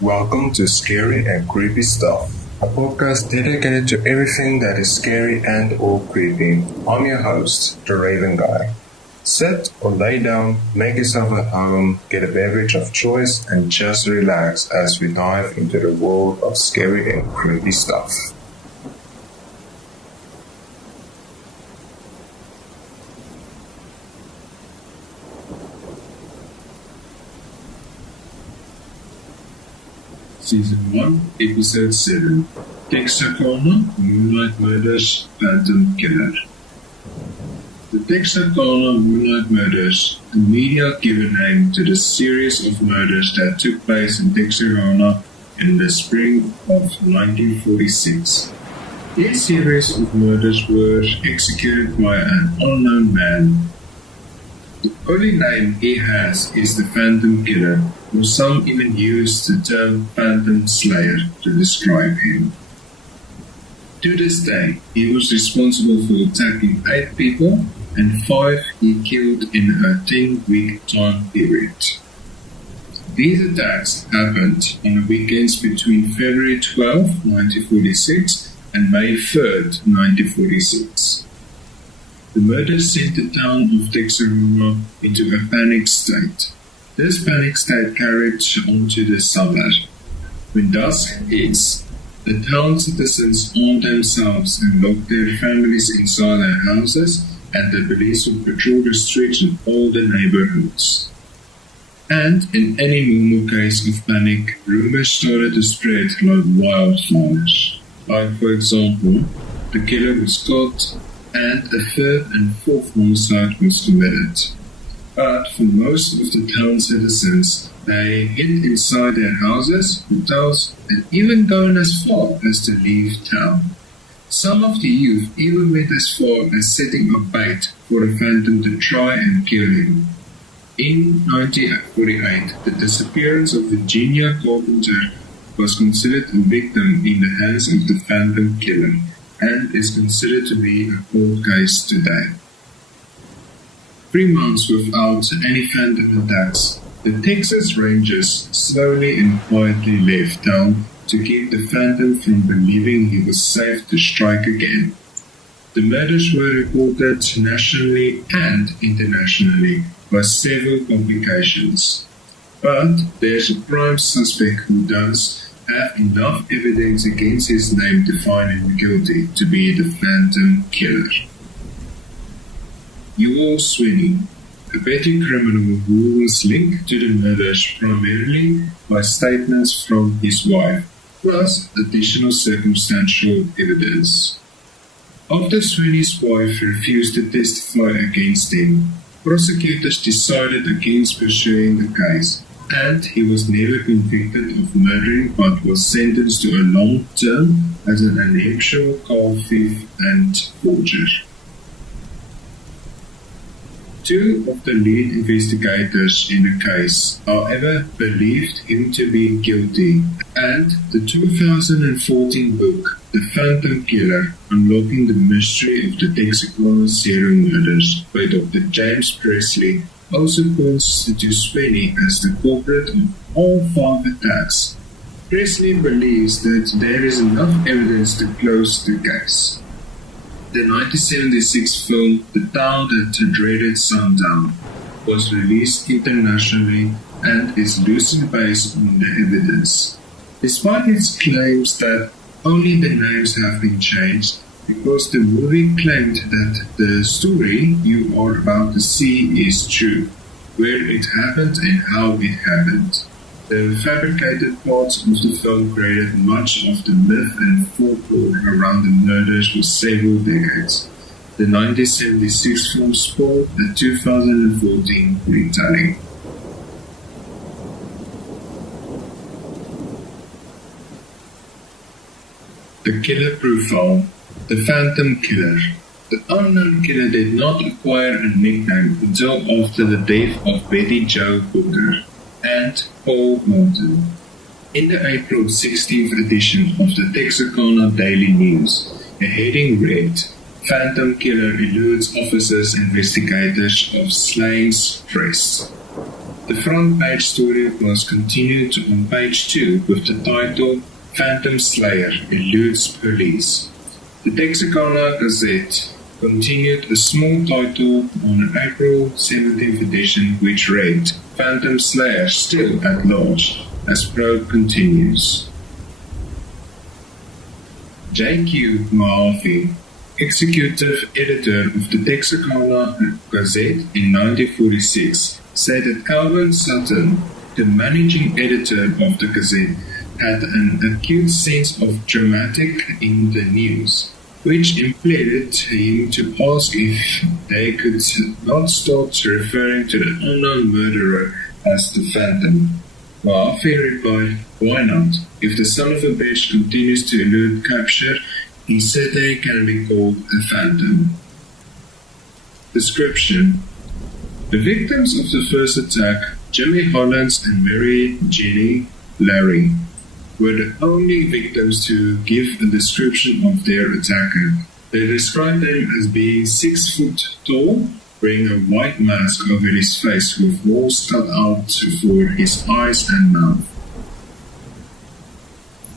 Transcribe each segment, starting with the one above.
Welcome to Scary and Creepy Stuff, a podcast dedicated to everything that is scary and or creepy. I'm your host, the Raven Guy. Sit or lay down, make yourself at home, get a beverage of choice, and just relax as we dive into the world of scary and creepy stuff. Season 1, Episode 7, Texarkana Moonlight Murders Phantom Killer. The Texarkana Moonlight Murders, the media give a name to the series of murders that took place in Texarkana in the spring of 1946. These series of murders were executed by an unknown man. The only name he has is the Phantom Killer, or some even use the term Phantom Slayer to describe him. To this day, he was responsible for attacking 8 people, and 5 he killed in a 10-week time period. These attacks happened on the weekends between February 12, 1946 and May 3rd, 1946. The murders sent the town of Texarkana into a panic state. This panic state carried on to the summer. When dusk hits, the town citizens armed themselves and locked their families inside their houses, and the police would patrol the streets in all the neighborhoods. And in any normal case of panic, rumors started to spread like wildfires. Like, for example, the killer was caught, and a 3rd and 4th homicide was committed. But for most of the town citizens, they hid inside their houses, hotels, and even gone as far as to leave town. Some of the youth even went as far as setting a bait for the Phantom to try and kill him. In 1948, the disappearance of Virginia Carpenter was considered a victim in the hands of the Phantom Killer, and is considered to be a cold case today. 3 months without any phantom attacks, the Texas Rangers slowly and quietly left town to keep the Phantom from believing he was safe to strike again. The murders were reported nationally and internationally by several publications. But there's a prime suspect who does have enough evidence against his name to find him guilty to be the Phantom Killer. Ewell Sweeney, a petty criminal who was linked to the murders primarily by statements from his wife, plus additional circumstantial evidence. After Sweeney's wife refused to testify against him, prosecutors decided against pursuing the case, and he was never convicted of murdering but was sentenced to a long term as an unusual car thief and forger. 2 of the lead investigators in the case, however, believed him to be guilty, and the 2014 book, The Phantom Killer, Unlocking the Mystery of the Texarkana Serial Murders by Dr. James Presley, also points to Sweeney as the culprit of all 5 attacks. Presley believes that there is enough evidence to close the case. The 1976 film The Town That Dreaded Sundown was released internationally and is loosely based on the evidence. Despite its claims that only the names have been changed, because the movie claimed that the story you are about to see is true, where it happened and how it happened. The fabricated parts of the film created much of the myth and folklore around the murders for several decades. The 1976 film spoiled the 2014 retelling. The Killer Profile. The Phantom Killer. The unknown killer did not acquire a nickname until after the death of Betty Jo Booker and Paul Morton. In the April 16th edition of the Texarkana Daily News, a heading read, Phantom Killer eludes officers and investigators of Slane's Press. The front page story was continued on page 2 with the title Phantom Slayer Eludes Police. The Texarkana Gazette continued a small title on an April 17th edition which read Phantom Slayer Still at Large as probe continues. J.Q. Mahaffey, executive editor of the Texarkana Gazette in 1946, said that Calvin Sutton, the managing editor of the Gazette, had an acute sense of dramatic in the news, which impelled him to ask if they could not start referring to the unknown murderer as the Phantom. Mahaffey replied, "Why not? If the son of a bitch continues to elude capture, he certainly can be called a phantom." Description: the victims of the first attack, Jimmy Hollins and Mary Jenny Larry, were the only victims to give a description of their attacker. They described him as being 6 foot tall, wearing a white mask over his face with holes cut out for his eyes and mouth.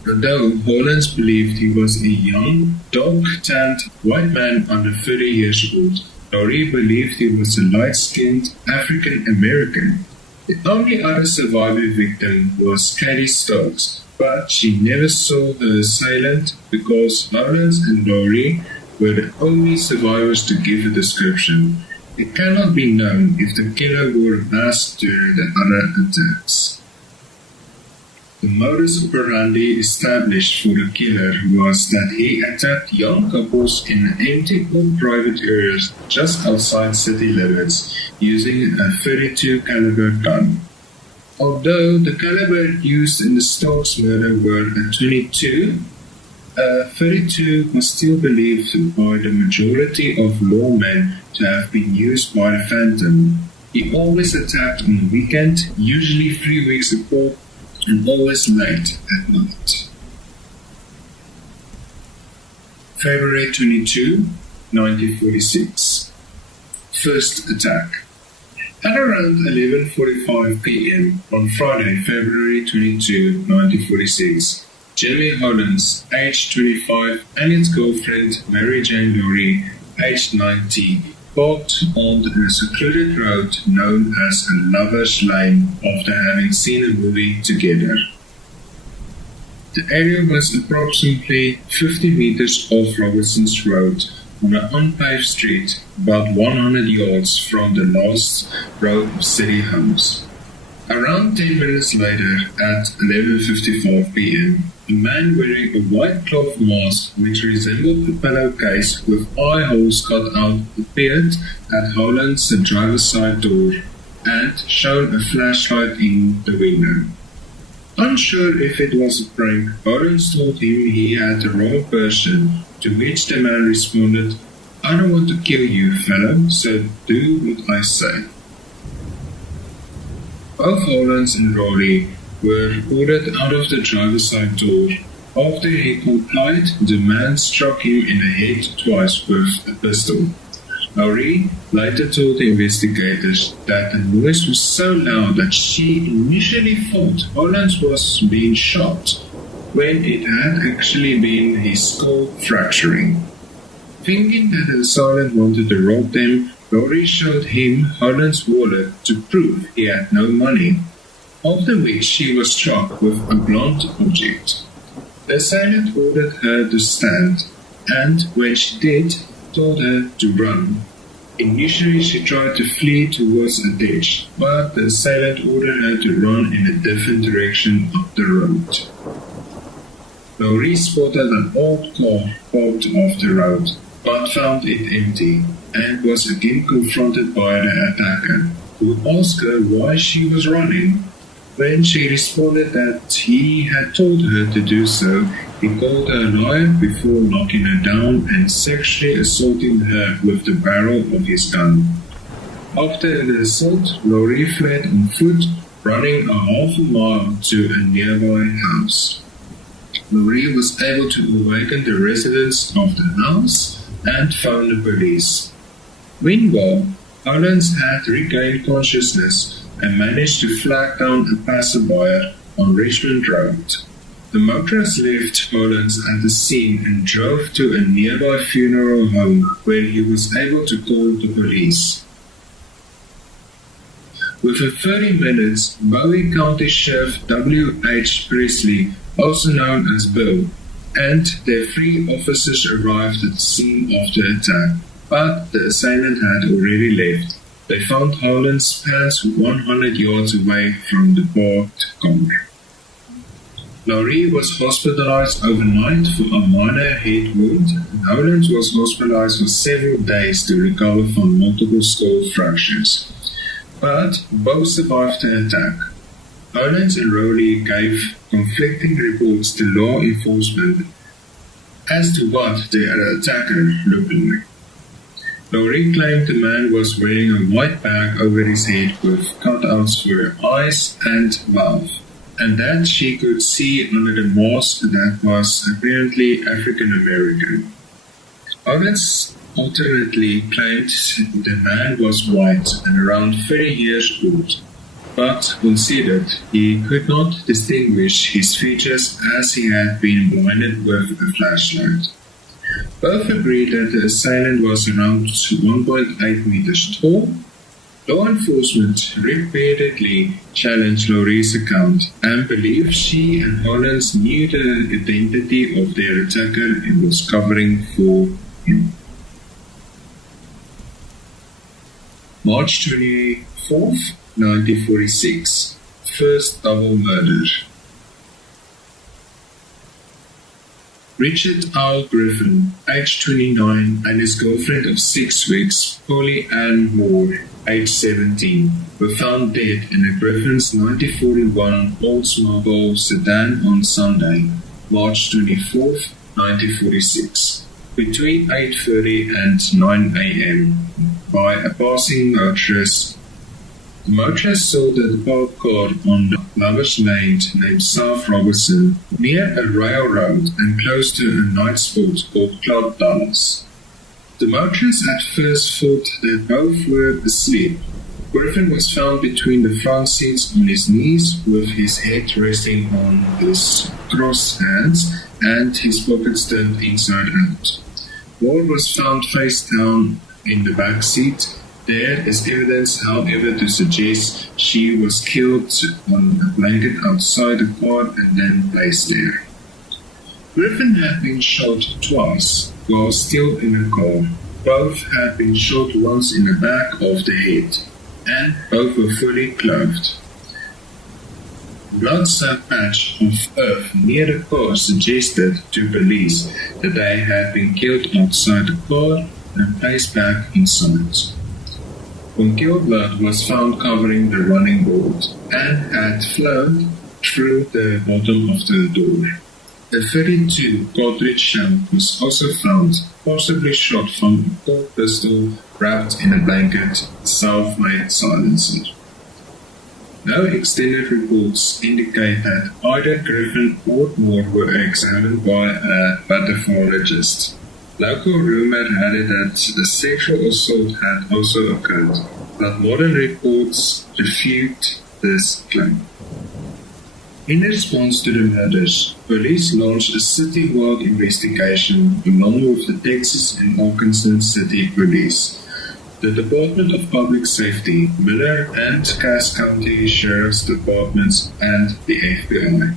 Although Hollins believed he was a young, dark-tanned white man under 30 years old, Laurie believed he was a light-skinned African-American. The only other surviving victim was Katie Stokes, but she never saw the assailant because Hollins and Laurie were the only survivors to give a description. It cannot be known if the killer wore a mask during the other attacks. The modus operandi established for the killer was that he attacked young couples in empty or private areas just outside city limits using a .32 caliber gun. Although the caliber used in the Stokes murder were a .22, a .32 was still believed by the majority of lawmen to have been used by the Phantom. He always attacked on the weekend, usually 3 weeks apart, and always late at night. February 22, 1946. First attack. At around 11:45 p.m. on Friday, February 22, 1946, Jimmy Hollins, aged 25, and his girlfriend, Mary Jane Laurie, aged 90, parked on a secluded road known as a lover's lane after having seen a movie together. The area was approximately 50 meters off Robertson's Road on an unpaved street, about 100 yards from the last row of city homes. Around 10 minutes later, at 11:55 p.m., a man wearing a white cloth mask which resembled a pillowcase with eye holes cut out appeared at Hollins' driver's side door and shone a flashlight in the window. Unsure if it was a prank, Hollins told him he had the wrong person, to which the man responded, "I don't want to kill you, fellow, so do what I say." Both Hollins and Rory were ordered out of the driver's side door. After he complied, the man struck him in the head twice with a pistol. Laurie later told the investigators that the noise was so loud that she initially thought Hollins was being shot, when it had actually been his skull fracturing. Thinking that the assailant wanted to rob them, Laurie showed him Hollins' wallet to prove he had no money, after which she was struck with a blunt object. The assailant ordered her to stand, and when she did, told her to run. Initially she tried to flee towards a ditch, but the assailant ordered her to run in a different direction up the road. Laurie spotted an old car parked off the road, but found it empty, and was again confronted by the attacker, who asked her why she was running. When she responded that he had told her to do so, he called her a liar before knocking her down and sexually assaulting her with the barrel of his gun. After the assault, Laurie fled on foot, running a half a mile to a nearby house. Laurie was able to awaken the residents of the house and phone the police. Meanwhile, Hollins had regained consciousness, and managed to flag down a passerby on Richmond Road. The motorist left Collins at the scene and drove to a nearby funeral home where he was able to call the police. Within 30 minutes, Bowie County Sheriff W.H. Presley, also known as Bill, and their 3 officers arrived at the scene of the attack, but the assailant had already left. They found Holland's pants 100 yards away from the parked car. Laurie was hospitalized overnight for a minor head wound, and Holland was hospitalized for several days to recover from multiple skull fractures. But both survived the attack. Holland and Rowley gave conflicting reports to law enforcement as to what the attacker looked like. Laurie claimed the man was wearing a white bag over his head with cutouts for eyes and mouth, and that she could see under the mask that was apparently African American. Others alternately claimed the man was white and around 30 years old, but considered he could not distinguish his features as he had been blinded with a flashlight. Both agreed that the assailant was around 1.8 meters tall. Law enforcement repeatedly challenged Laurie's account and believed she and Hollins knew the identity of their attacker and was covering for him. March 24th, 1946. First double murder. Richard R. Griffin, age 29, and his girlfriend of 6 weeks, Polly Ann Moore, age 17, were found dead in a Griffin's 1941 Oldsmobile sedan on Sunday, March 24, 1946, between 8:30 and 9 a.m. by a passing motorist. The motorist saw the parked car on Lovers Lane named South Robertson near a railroad and close to a night spot called Club Dallas. The motorist at first thought that both were asleep. Griffin was found between the front seats on his knees with his head resting on his crossed hands and his pockets turned inside out. Moore was found face down in the back seat. There is evidence, however, to suggest she was killed on a blanket outside the car and then placed there. Griffin had been shot twice while still in the car. Both had been shot once in the back of the head, and both were fully clothed. Blood-soaked patch of earth near the car suggested to police that they had been killed outside the car and placed back inside. Congealed blood was found covering the running board and had flowed through the bottom of the door. A 32 cartridge shell was also found, possibly shot from a Colt pistol wrapped in a blanket, self-made silencer. No extended reports indicate that either Griffin or Moore were examined by a pathologist. Local rumor had it that the sexual assault had also occurred, but modern reports refute this claim. In response to the murders, police launched a citywide investigation along with the Texas and Arkansas City Police, the Department of Public Safety, Miller and Cass County Sheriff's Departments, and the FBI.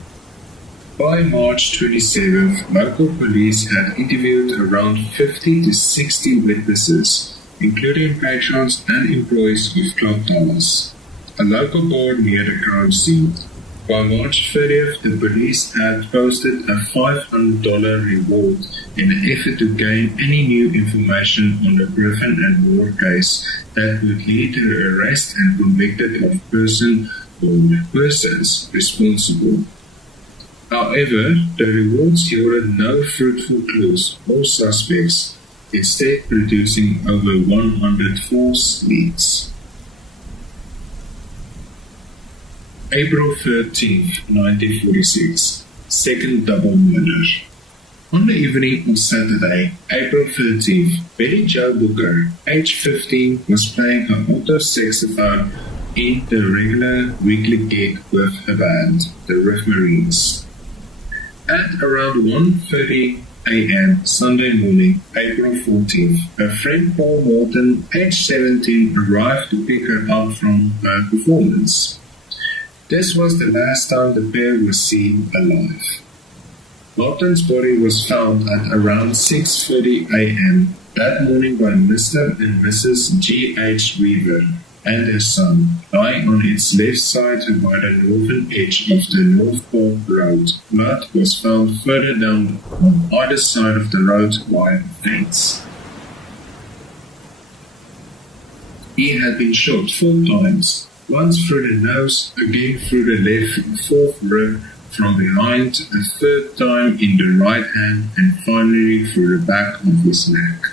By March 27th, local police had interviewed around 50 to 60 witnesses, including patrons and employees of Club Dallas, a local bar near the crime scene. By March 30th, the police had posted a $500 reward in an effort to gain any new information on the Griffin and Moore case that would lead to the arrest and conviction of person or persons responsible. However, the rewards yielded no fruitful clues or suspects, instead producing over 100 false leads. April 13, 1946, second double murder. On the evening of Saturday, April 13th, Betty Jo Booker, age 15, was playing her alto saxophone in the regular weekly gig with her band, the Riff Marines. At around 1:30 a.m. Sunday morning, April 14th, her friend Paul Morton, age 17, arrived to pick her up from her performance. This was the last time the pair were seen alive. Morton's body was found at around 6:30 a.m. that morning by Mr. and Mrs. G.H. Weaver and their son, lying on its left side by the northern edge of the North Park Road. Blood was found further down on either side of the road by a fence. He had been shot 4 times, once through the nose, again through the left and 4th rib from behind, a 3rd time in the right hand, and finally through the back of his neck.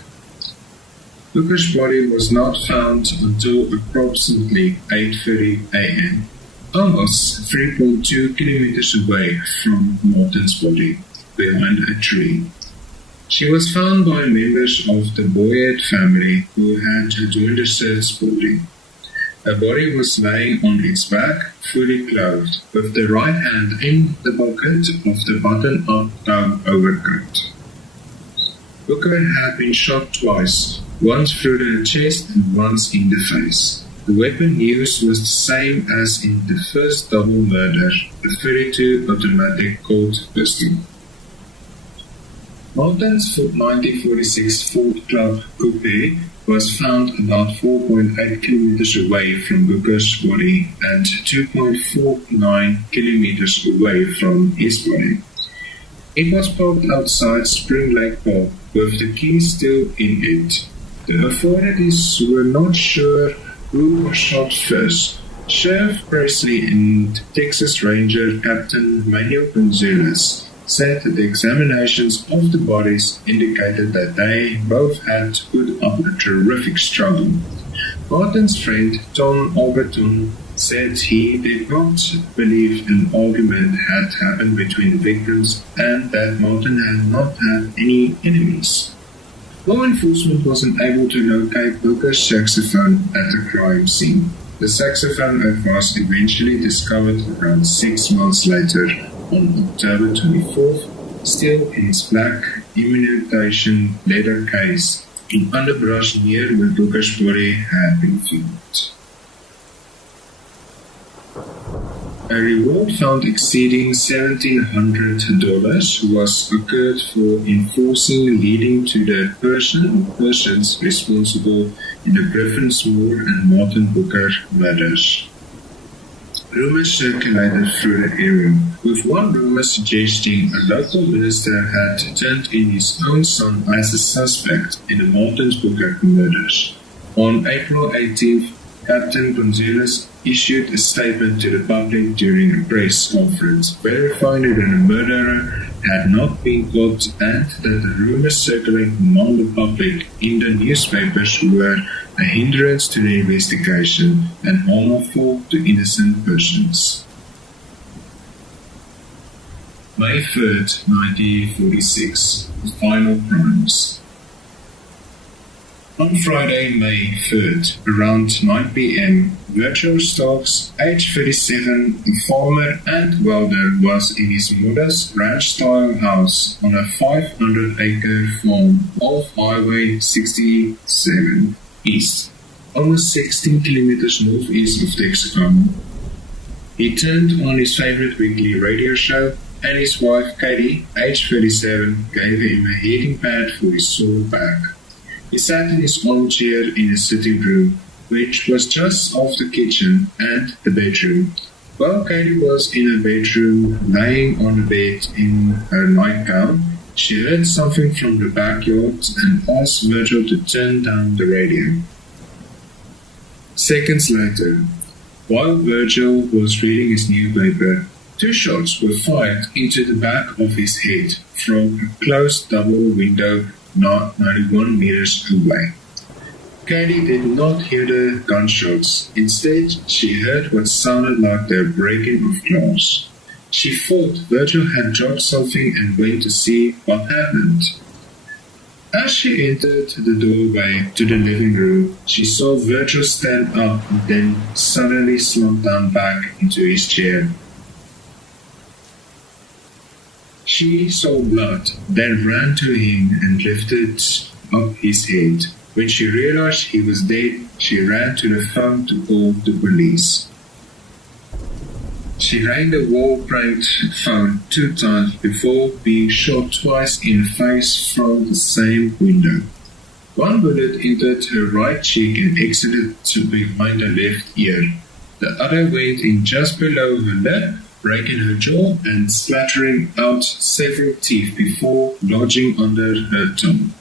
Booker's body was not found until approximately 8:30 a.m., almost 3.2 kilometers away from Morton's body, behind a tree. She was found by members of the Boyd family who had joined the search party. Her body was laying on its back, fully clothed, with the right hand in the pocket of the button-up down overcoat. Booker had been shot twice, once through the chest and once in the face. The weapon used was the same as in the first double murder, a .32 automatic Colt pistol. Morton's 1946 Ford Club Coupe was found about 4.8 kilometers away from Booker's body and 2.49 kilometers away from his body. It was parked outside Spring Lake Park with the key still in it. The authorities were not sure who was shot first. Sheriff Presley and Texas Ranger Captain Manuel Gonzalez said that the examinations of the bodies indicated that they both had put up a terrific struggle. Morton's friend Tom Alberton said he did not believe an argument had happened between the victims and that Morton had not had any enemies. Law enforcement wasn't able to locate Booker's saxophone at the crime scene. The saxophone was eventually discovered around 6 months later on October 24th, still in its black imitation leather case in underbrush near where Booker's body had been found. A reward found exceeding $1,700 was occurred for enforcing leading to the person or persons responsible in the Griffin's Moore and Martin Booker murders. Rumors circulated through the area, with one rumor suggesting a local minister had turned in his own son as a suspect in the Martin Booker murders. On April 18th, Captain Gonzalez issued a statement to the public during a press conference, verifying that the murderer had not been caught and that the rumors circulating among the public in the newspapers were a hindrance to the investigation and harmful to innocent persons. May 3rd, 1946. The final crimes. On Friday, May 3rd, around 9 p.m., Virgil Stokes, age 37, a farmer and welder, was in his mother's ranch-style house on a 500-acre farm off Highway 67 East, almost 16 kilometers northeast of Texarkana. He turned on his favorite weekly radio show, and his wife, Katie, age 37, gave him a heating pad for his sore back. He sat in his armchair in the sitting room, which was just off the kitchen and the bedroom. While Katie was in her bedroom, laying on the bed in her nightgown, she heard something from the backyard and asked Virgil to turn down the radio. Seconds later, while Virgil was reading his newspaper, 2 shots were fired into the back of his head from a closed double window not 91 meters away. Katie did not hear the gunshots. Instead, she heard what sounded like the breaking of glass. She thought Virgil had dropped something and went to see what happened. As she entered the doorway to the living room, she saw Virgil stand up and then suddenly slumped down back into his chair. She saw blood, then ran to him and lifted up his head. When she realized he was dead, she ran to the phone to call the police. She rang the wall-pranked phone 2 times before being shot twice in the face from the same window. One bullet entered her right cheek and exited behind her left ear. The other went in just below her lip, breaking her jaw and splattering out several teeth before lodging under her tongue.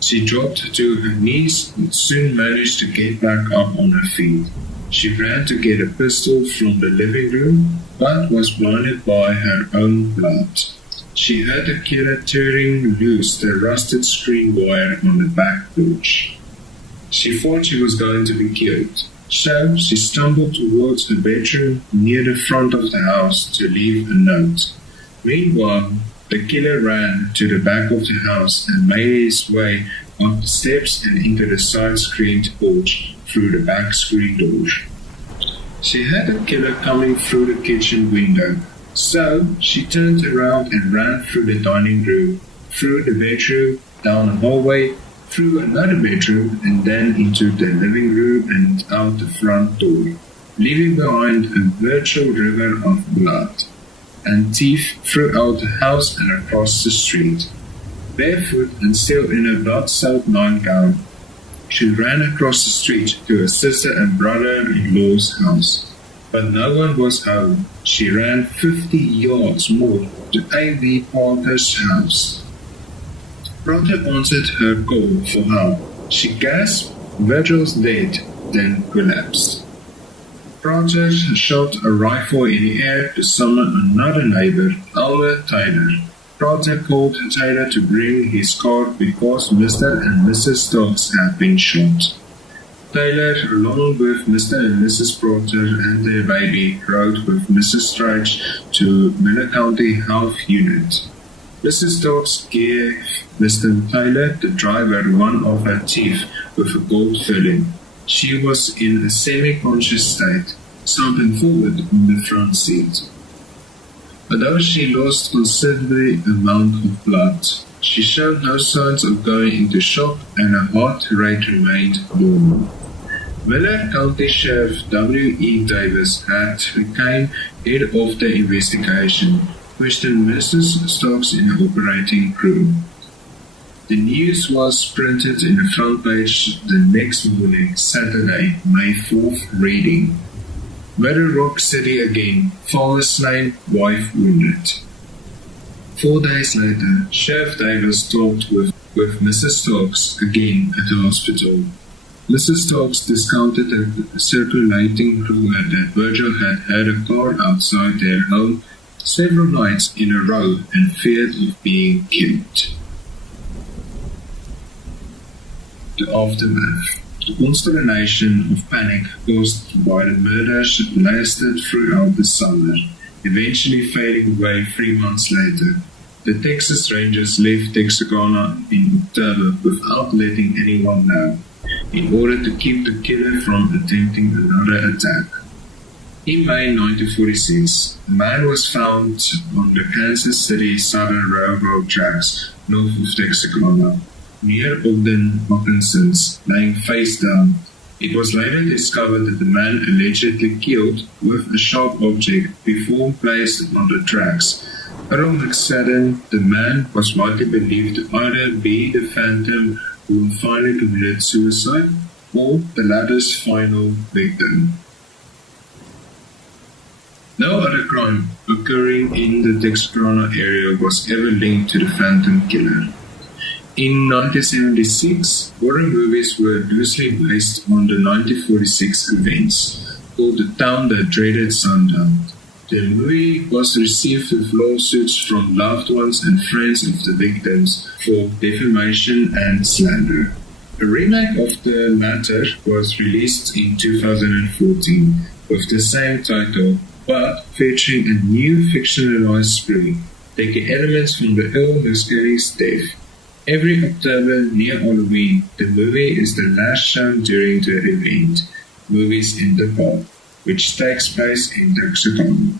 She dropped to her knees and soon managed to get back up on her feet. She ran to get a pistol from the living room, but was blinded by her own blood. She heard the killer tearing loose the rusted screen wire on the back porch. She thought she was going to be killed, so she stumbled towards her bedroom near the front of the house to leave a note. Meanwhile, the killer ran to the back of the house and made his way up the steps and into the side-screened porch through the back screen door. She had the killer coming through the kitchen window, so she turned around and ran through the dining room, through the bedroom, down a hallway, through another bedroom, and then into the living room and out the front door, leaving behind a virtual river of blood and teeth throughout the house and across the street. Barefoot and still in a blood-soaked nightgown, she ran across the street to her sister and brother-in-law's house. But no one was home. She ran 50 yards more to A.V. Parker's house. Parker answered her call for help. She gasped, "Virgil's dead," then collapsed. Parker shot a rifle in the air to summon another neighbor, Elmer Taylor. Parker called Taylor to bring his car because Mr. and Mrs. Stokes had been shot. Taylor, along with Mr. and Mrs. Porter and their baby, rode with Mrs. Strach to Miller County Health Unit. Mrs. Stokes gave Mr. Taylor, the driver, one of her teeth with a gold filling. She was in a semi-conscious state, slumping forward on the front seat. Although she lost considerable amount of blood, she showed no signs of going into shock and her heart rate remained normal. Miller County Sheriff W.E. Davis had become head of the investigation, questioned Mrs. Stokes in the operating crew. The news was printed in the front page the next morning, Saturday, May 4th, reading: Murder Rock City again, father slain, wife wounded. 4 days later, Sheriff Davis talked with Mrs. Stokes again at the hospital. Mrs. Stokes discounted the circulating rumor that Virgil had had a car outside their home several nights in a row and feared of being killed. The aftermath. The consternation of panic caused by the murders lasted throughout the summer, eventually fading away 3 months later. The Texas Rangers left Texarkana in October without letting anyone know, in order to keep the killer from attempting another attack. In May 1946, a man was found on the Kansas City Southern Railroad tracks north of Texarkana, near Ogden, Arkansas, lying face down. It was later discovered that the man allegedly killed with a sharp object before placed on the tracks. Earl McSadden, the man, was widely believed to either be the phantom who finally committed suicide or the latter's final victim. No other crime occurring in the Texarkana area was ever linked to the phantom killer. In 1976, horror movies were loosely based on the 1946 events, called The Town That Dreaded Sundown. The movie was received with lawsuits from loved ones and friends of the victims for defamation and slander. A remake of the latter was released in 2014 with the same title, but featuring a new fictionalized spree, taking elements from the Earl McSally's death. Every October near Halloween, the movie is the last shown during the event, Movies in the Park, which takes place in Texarkana.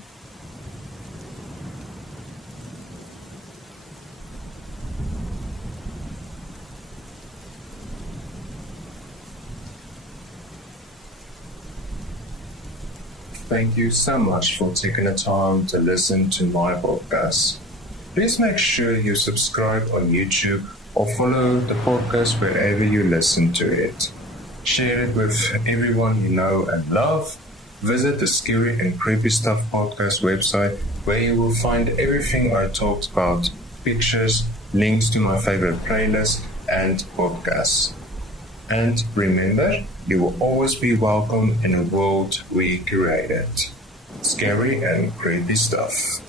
Thank you so much for taking the time to listen to my podcast. Please make sure you subscribe on YouTube or follow the podcast wherever you listen to it. Share it with everyone you know and love. Visit the Scary and Creepy Stuff podcast website where you will find everything I talked about, pictures, links to my favorite playlists and podcasts. And remember, you will always be welcome in a world we created. Scary and creepy stuff.